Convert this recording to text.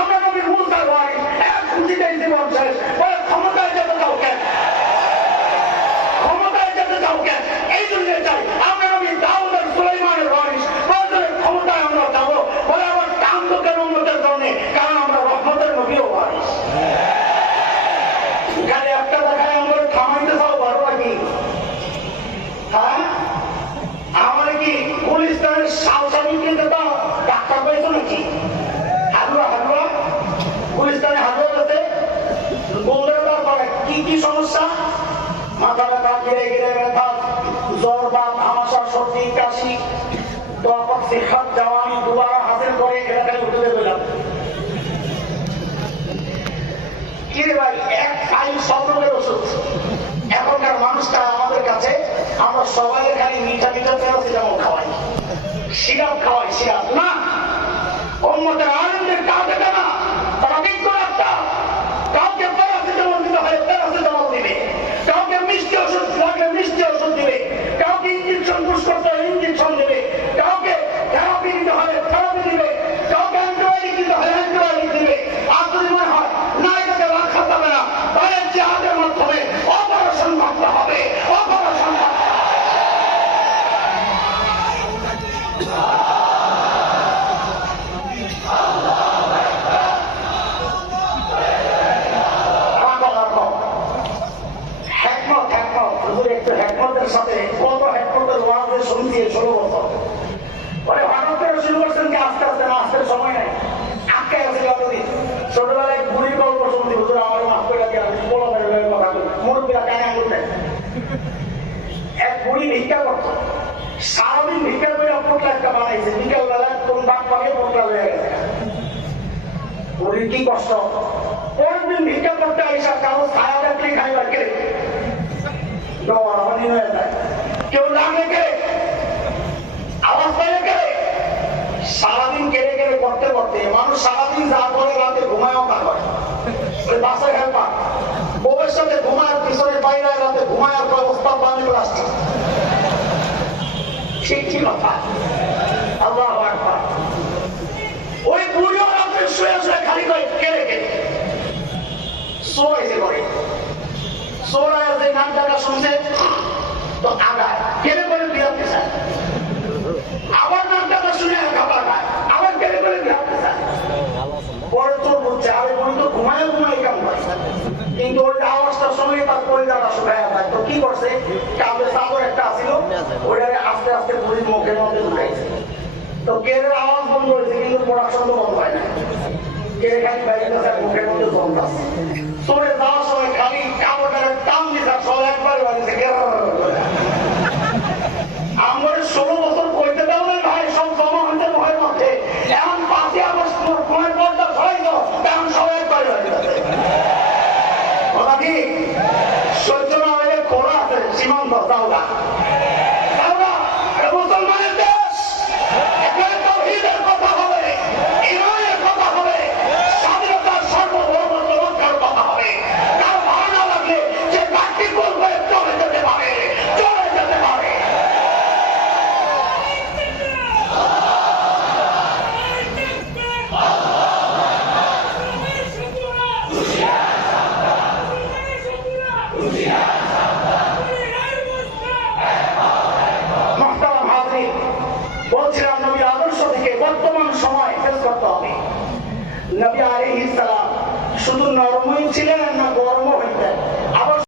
আমরা নবীর মুসার ভাই এক খুশিতে জীবন শেষ। ক্ষমতায় যেতে চাও কেন? ক্ষমতায় যেতে চাও কেন? এই জন্য চাই আমরা নবী দাউদ আর সুলাইমানের ওয়ারিস, প্রয়োজনে ক্ষমতায় আমরা যাবো। বলে আমার কাম তো কেন উন্নতের জন্য? কারণ আমরা রহমতের নবীও ওয়ারিস। এখানে একটা দেখায় আমরা থামাইতে চাও ভালো নাকি? হ্যাঁ, আমার কি গুলিস্তানের সালসা বিক্রিতে তো ডাক্তার পাইছো নাকি? হালুয়া হালুয়া গুলিস্তানে হালুয়া আছে বন্ধুরা। তারপরে কি কি সমস্যা? মাথা ব্যথা, গিরে গিরে ব্যথা, জ্বর বা তামাশা, সর্দি কাশি, তখন শিক্ষার জওয়ানি দুবারা হাসিল করে এলাকায় উঠে দিলাম। কি রে ভাই, এক ফাইল সব রোগের ওষুধ। এখনকার মানুষটা আমাদের কাছে, আমরা সবাই খালি মিঠা মিঠা প্যারাসিটামল খাওয়াই, সিরাপ খাওয়াই, সিরাপ না। উম্মতের আলেমদের কাউকে না, তারা বিজ্ঞ ডাক্তার। কাউকে প্যারাসিটামল দিতে হয় প্যারাসিটামল দিবে, কাউকে মিষ্টি ওষুধ লাগলে মিষ্টি ওষুধ দিবে, কাউকে ইঞ্জেকশন পুশ করতে হয় ইঞ্জেকশন দিবে, কাউকে থেরাপি দিতে হয় থেরাপি দিবে, কাউকে অ্যান্টিবায়োটিক দিতে হয় অ্যান্টিবায়োটিক দিবে। আর যদি মনে হয় না এটাকে রাখা যাবে না, তাহলে জিহাদের মাধ্যমে অপারেশন করতে হবে, অপারেশন করতে হবে। সাথে কত হেডপোর্টের ওয়াজে শুনছি 16 বছর পরে হঠাৎ করে শুরু করছেন কি আস্তে আস্তে না, আস্তে সময় নাই, আটকে আছে যতদিন। ছোটবেলায় বুড়ির গল্প শুনছি, হুজুর আমার মাফ করে রাখি, আমি বলো কথা বলি, মুরব্বীরা কানে আঙুল দেয়। এক বুড়ি ভিক্ষা করতো, সারাদিন ভিক্ষা করে পোটলা একটা বানাইছে, বিকেল বেলায় কোন বাপ পাকে পোটলা হয়ে গেছে। বুড়ির কি কষ্ট, পরের দিন ভিক্ষা করতে আইসা কারো ছায়া দেখলে খাইবার কে হয়ে যায়, কেউ লাগে কে আওয়াজ পাইলে কে। সারাদিন কেড়ে কেড়ে করতে করতে মানুষ সারাদিন যা করে রাতে ঘুমায়ও তা করে। বাসের হেল্পার বউয়ের সাথে ঘুমায়, পিছনে বাইরে রাতে ঘুমায়, অবস্থা পানি আসছে। ঠিক কি কথা? আল্লাহু আকবার। ওই বুড়িও রাতে শুয়ে শুয়ে খালি করে কেড়ে কেড়ে শোয়াইছে করে, সোরায় যে নাম টাকা শুনছে তো আগায় কেড়ে করে বিরাতে চায়, আবার নাম টাকা শুনে খাবার খায়, আবার কেড়ে করে বিরাতে চায়। পরে তোর বুঝছে আরে বই তো ঘুমায় ঘুমাই কাম করে, কিন্তু ওই আওয়াজটার সঙ্গে তার পরিজাটা শুকায় যায়। তো কি করছে, কাউকে চাদর একটা আসছিল, ওইটাকে আস্তে আস্তে বুড়ির মুখের মধ্যে ঢুকাইছে। তো কেড়ে আওয়াজ বন্ধ হয়েছে, কিন্তু প্রোডাকশন তো বন্ধ হয় না। কেড়ে খালি বাইরে মুখের মধ্যে বন্ধ আছে। চলে যাওয়ার সময় খালি কাপড়ের টান দিতে সব একবারে বাড়িতে আমার 16 বছর কইতে দাও না ভাই, সব জমা হইতে ভয়ের মধ্যে। এখন 5ই আগস্ট ফোনের পর্দা ছড়াই দাও, এখন সব একবারে বাড়িতে কথা কি সহ্য না হইলে খোলা আছে সীমান্ত যাও না।